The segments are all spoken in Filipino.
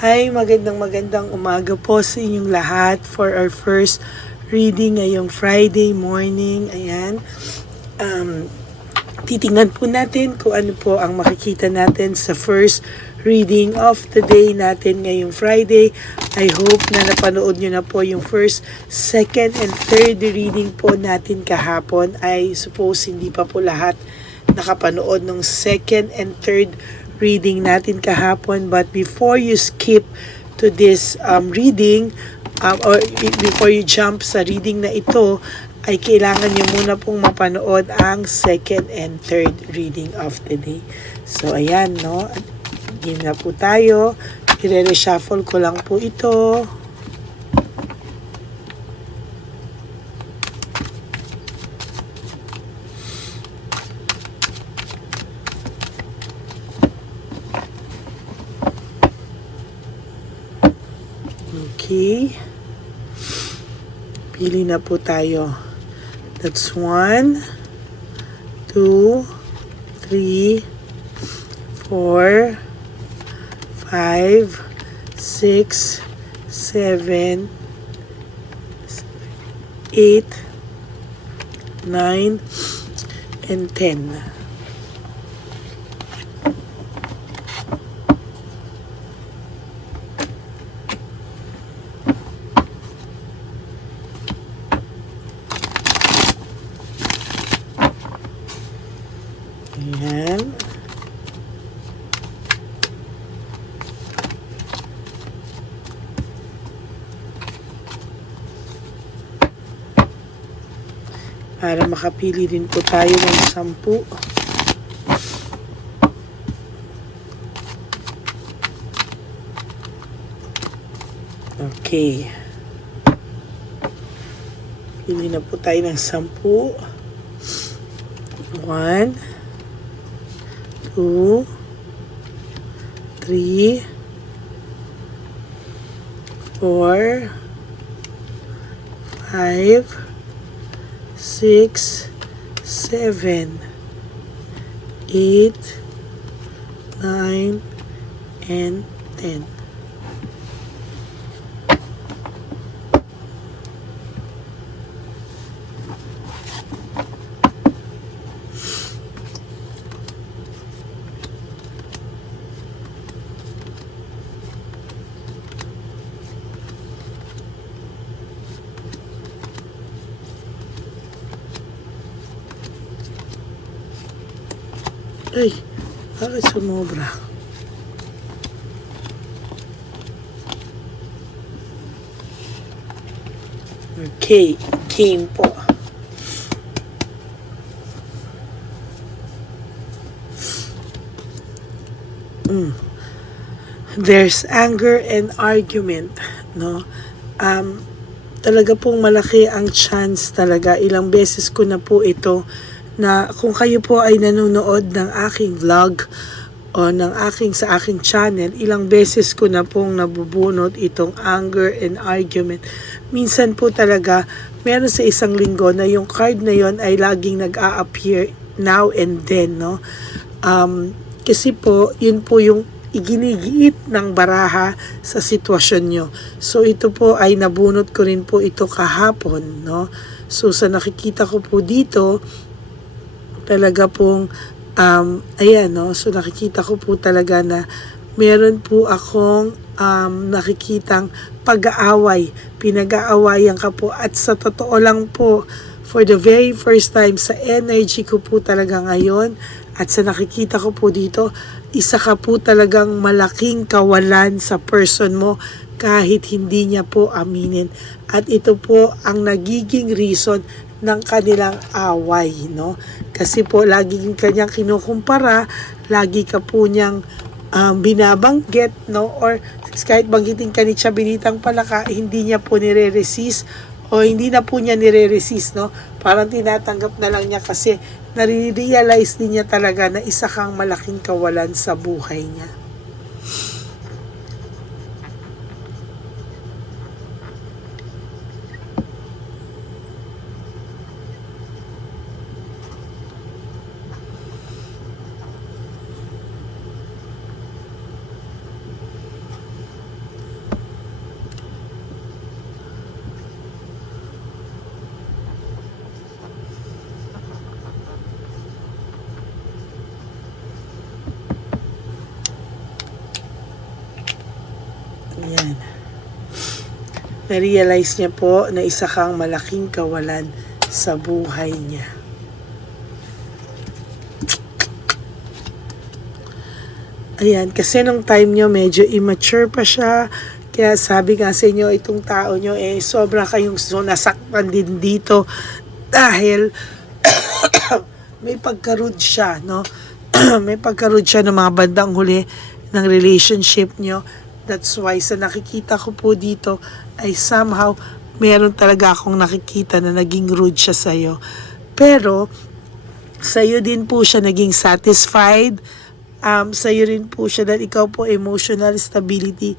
Hi, magandang umaga po sa inyong lahat for our first reading ngayong Friday morning. Ayan. Um, Titingnan po natin kung ano po ang makikita natin sa first reading of the day natin ngayong Friday. I hope na napanood nyo na po yung first, second, and third reading po natin kahapon. I suppose hindi pa po lahat nakapanood ng second and third reading natin kahapon. But before you skip to this reading, or before you jump sa reading na ito, ay kailangan nyo muna pong mapanood ang second and third reading of the day. So, ayan, no? Game na po tayo. I-reshuffle ko lang po ito. Okay. Pili na po tayo. That's 1, 2, 3, 4, 5, 6, 7, 8, 9, and 10. Ayan. Para makapili din po tayo ng 10. Okay. Pili na po tayo ng 10. 1, 2, 3, 4, 5, 6, 7, 8, 9, and 10. Ay, bakit sumobra? Okay, game po. There's anger and argument, no? Talaga pong malaki ang chance talaga. Ilang beses ko na po ito na kung kayo po ay nanonood ng aking vlog o sa aking channel, ilang beses ko na pong nabubunot itong anger and argument. Minsan po talaga, meron sa isang linggo na yung card na yon ay laging nag-a-appear now and then, no? Kasi po, yun po yung iginigiit ng baraha sa sitwasyon nyo. So, ito po ay nabunot ko rin po ito kahapon, no? So, sa nakikita ko po dito, talaga pong ayan, no? So nakikita ko po talaga na meron po akong nakikitang pag-aaway, pinag-aawayan ka po, at sa totoo lang po, for the very first time sa energy ko po talaga ngayon at sa nakikita ko po dito, isa ka po talagang malaking kawalan sa person mo kahit hindi niya po aminin. At ito po ang nagiging reason ng kanilang away, no? Kasi po laging kanyang kinukumpara, lagi ka po niyang binabanggit, no? Or kahit banggitin ka ni Chabinitang Palaka, hindi niya po nire-resist o hindi na po niya nire-resist, no? Parang tinatanggap na lang niya kasi nare-realize din niya talaga na isa kang malaking kawalan sa buhay niya. Ayan. Na-realize niya po na isa kang malaking kawalan sa buhay niya. Ayan, kasi nung time nyo medyo immature pa siya. Kaya sabi nga sa inyo, itong tao nyo sobra kayong nasaktan din dito dahil may pagka-rude siya, no? May pagka-rude siya ng mga bandang huli ng relationship nyo. That's why sa nakikita ko po dito ay somehow meron talaga akong nakikita na naging rude siya sa'yo. Pero sa'yo din po siya naging satisfied. Sa'yo rin po siya dahil ikaw po emotional stability.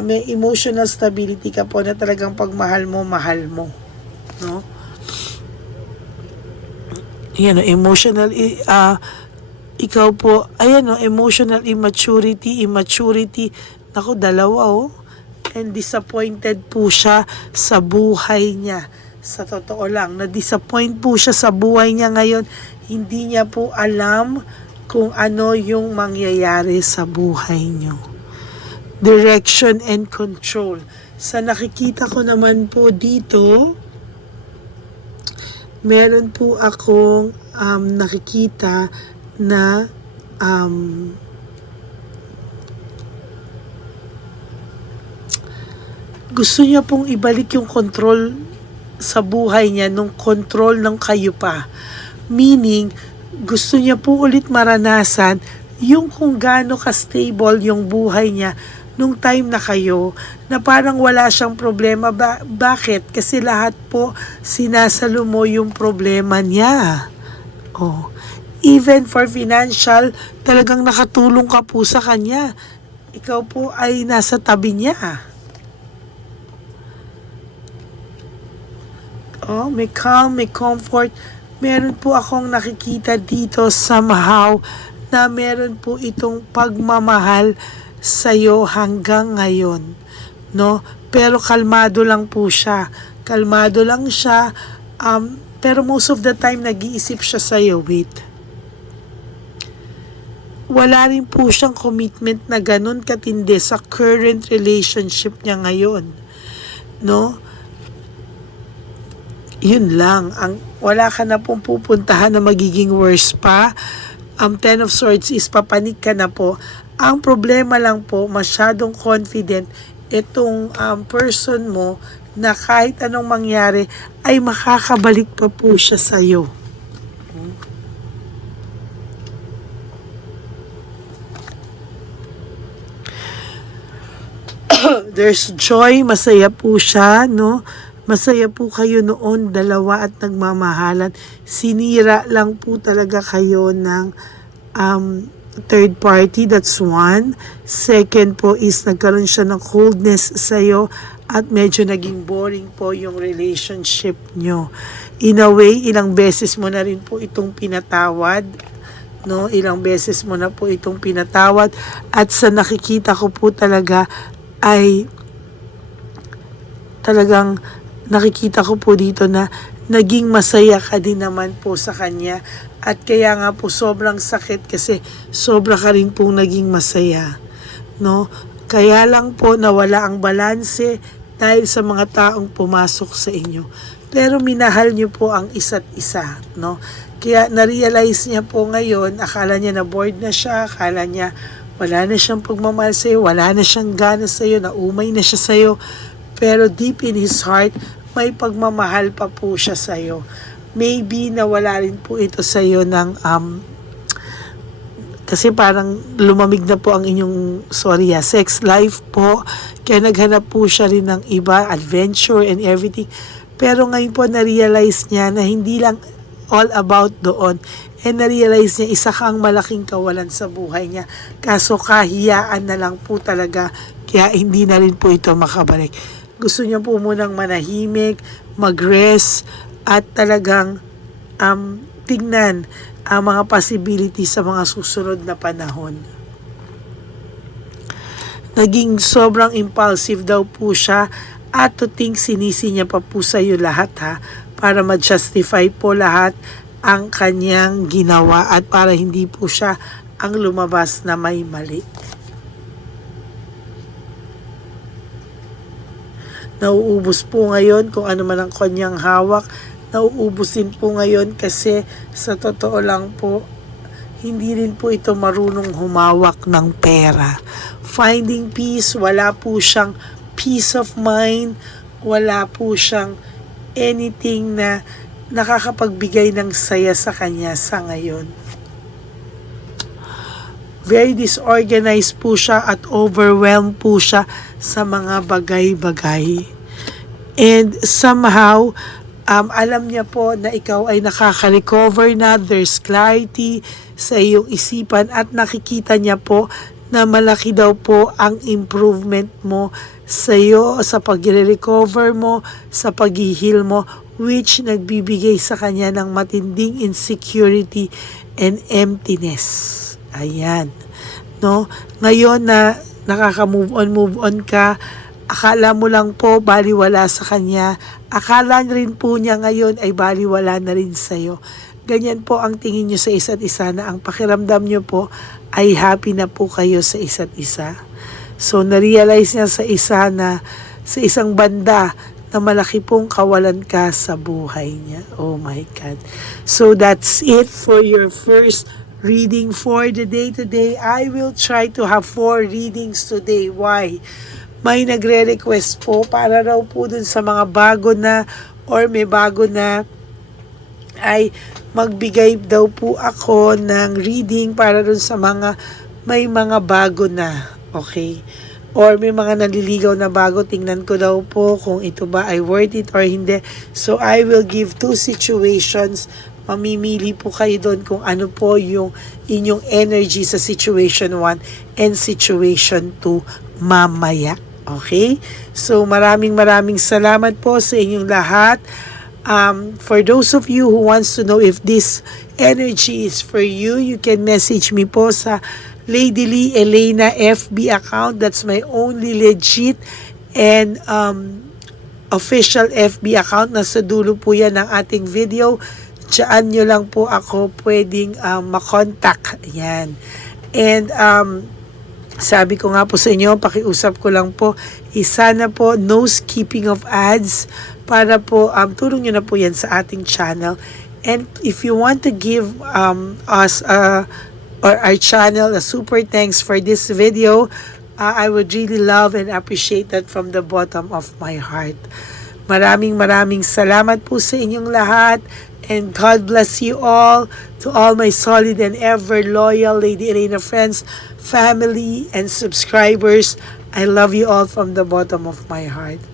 May emotional stability ka po na talagang pagmahal mo, mahal mo. No? Yan, emotional, ikaw po, ayan emotional immaturity. Naku, dalawa And disappointed po siya sa buhay niya. Sa totoo lang, na-disappoint po siya sa buhay niya ngayon. Hindi niya po alam kung ano yung mangyayari sa buhay niyo. Direction and control. Sa nakikita ko naman po dito, meron po akong nakikita na gusto niya pong ibalik yung control sa buhay niya nung control ng kayo pa. Meaning, gusto niya po ulit maranasan yung kung gaano ka-stable yung buhay niya nung time na kayo na parang wala siyang problema. Bakit? Kasi lahat po sinasalo mo yung problema niya. Even for financial, talagang nakatulong ka po sa kanya. Ikaw po ay nasa tabi niya. May calm, may comfort. Meron po akong nakikita dito somehow na meron po itong pagmamahal sa'yo hanggang ngayon, no? Pero kalmado lang po siya. Kalmado lang siya, pero most of the time nag-iisip siya sa'yo. Wala rin po siyang commitment na ganun katindi sa current relationship niya ngayon, no? Yun lang. Wala ka na pong pupuntahan na magiging worse pa. 10 of Swords is papanik ka na po. Ang problema lang po, masyadong confident itong person mo na kahit anong mangyari ay makakabalik pa po siya sa'yo. There's joy, masaya po siya, no? Masaya po kayo noon, dalawa at nagmamahalan. Sinira lang po talaga kayo ng third party, that's one. Second po is nagkaroon siya ng coldness sa'yo at medyo naging boring po yung relationship nyo. In a way, ilang beses mo na rin po itong pinatawad, no? Ilang beses mo na po itong pinatawad at sa nakikita ko po talaga ay talagang nakikita ko po dito na naging masaya ka din naman po sa kanya at kaya nga po sobrang sakit kasi sobra ka rin pong naging masaya, no? Kaya lang po nawala ang balanse dahil sa mga taong pumasok sa inyo. Pero minahal niyo po ang isa't isa, no? Kaya na-realize niya po ngayon, akala niya na bored na siya, akala niya wala na siyang pagmamahal sa'yo, wala na siyang gana sa'yo, naumay na siya sa'yo. Pero deep in his heart, may pagmamahal pa po siya sa'yo. Maybe nawala rin po ito sa'yo ng kasi parang lumamig na po ang inyong sex life po. Kaya naghanap po siya rin ng iba, adventure and everything. Pero ngayon po na-realize niya na hindi lang all about doon. And na-realize niya isa kang malaking kawalan sa buhay niya. Kaso kahiyaan na lang po talaga. Kaya hindi na rin po ito makabalik. Gusto niya po munang manahimik, mag-rest, at talagang tignan ang mga possibilities sa mga susunod na panahon. Naging sobrang impulsive daw po siya at to think sinisi niya pa po sa iyo lahat para ma-justify po lahat ang kanyang ginawa at para hindi po siya ang lumabas na may mali. Nauubos po ngayon kung ano man ang kanyang hawak. Nauubos din po ngayon kasi sa totoo lang po, hindi rin po ito marunong humawak ng pera. Finding peace, wala po siyang peace of mind, wala po siyang anything na nakakapagbigay ng saya sa kanya sa ngayon. Very disorganized po siya at overwhelmed po siya sa mga bagay-bagay. And somehow, alam niya po na ikaw ay nakaka-recover na, there's clarity sa iyong isipan at nakikita niya po na malaki daw po ang improvement mo sa iyo, sa pag-recover mo, sa pag-heal mo, which nagbibigay sa kanya ng matinding insecurity and emptiness. Ayan. No? Ngayon na nakaka-move on ka, akala mo lang po baliwala sa kanya. Akala rin po niya ngayon ay baliwala na rin sa'yo. Ganyan po ang tingin nyo sa isa't isa na ang pakiramdam nyo po ay happy na po kayo sa isa't isa. So, na-realize niya sa isang banda na malaki pong kawalan ka sa buhay niya. Oh my God. So, that's it for your first reading for the day today. I will try to have 4 readings today. Why? May nagre-request po para raw po dun sa mga bago na or may bago na ay magbigay daw po ako ng reading para dun sa mga may mga bago na. Okay? Or may mga naliligaw na bago. Tingnan ko daw po kung ito ba ay worth it or hindi. So I will give 2 situations. Mamimili po kayo doon kung ano po yung inyong energy sa situation 1 and situation 2 mamaya. Okay? So maraming salamat po sa inyong lahat. For those of you who wants to know if this energy is for you, you can message me po sa Lady Lee Elena FB account. That's my only legit and official FB account. Nasa dulo po yan ng ating video. Diyan nyo lang po ako pwedeng makontak. Yan. And sabi ko nga po sa inyo, pakiusap ko lang po, sana po no skipping of ads para po tulong nyo na po yan sa ating channel. And if you want to give us or our channel a super thanks for this video, I would really love and appreciate that from the bottom of my heart. Maraming salamat po sa inyong lahat. And God bless you all, to all my solid and ever loyal Lady Elena friends, family, and subscribers. I love you all from the bottom of my heart.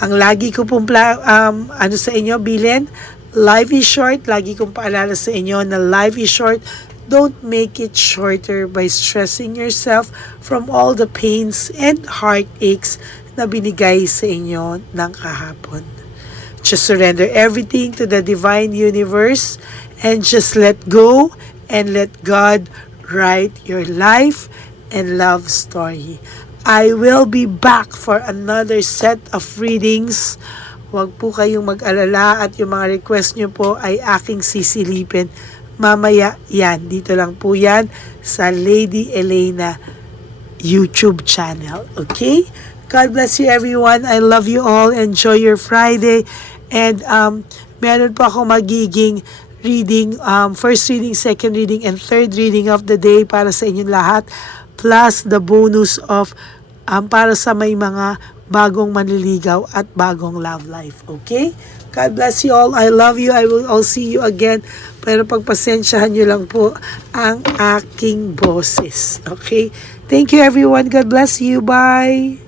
Ang lagi ko pong sa inyo, bilin, life is short. Lagi kong paalala sa inyo na life is short. Don't make it shorter by stressing yourself from all the pains and heartaches na binigay sa inyo ng kahapon. Just surrender everything to the divine universe and just let go and let God write your life and love story. I will be back for another set of readings. Huwag po kayong mag-alala at yung mga request nyo po ay aking sisilipin. Mamaya yan, dito lang po yan sa Lady Elena YouTube channel. Okay? God bless you everyone. I love you all. Enjoy your Friday. And meron po ako magiging reading, first reading, second reading, and third reading of the day para sa inyong lahat. Plus the bonus of para sa may mga bagong manliligaw at bagong love life. Okay? God bless you all. I love you. I will all see you again. Pero pagpasensyahan nyo lang po ang aking boses. Okay? Thank you everyone. God bless you. Bye!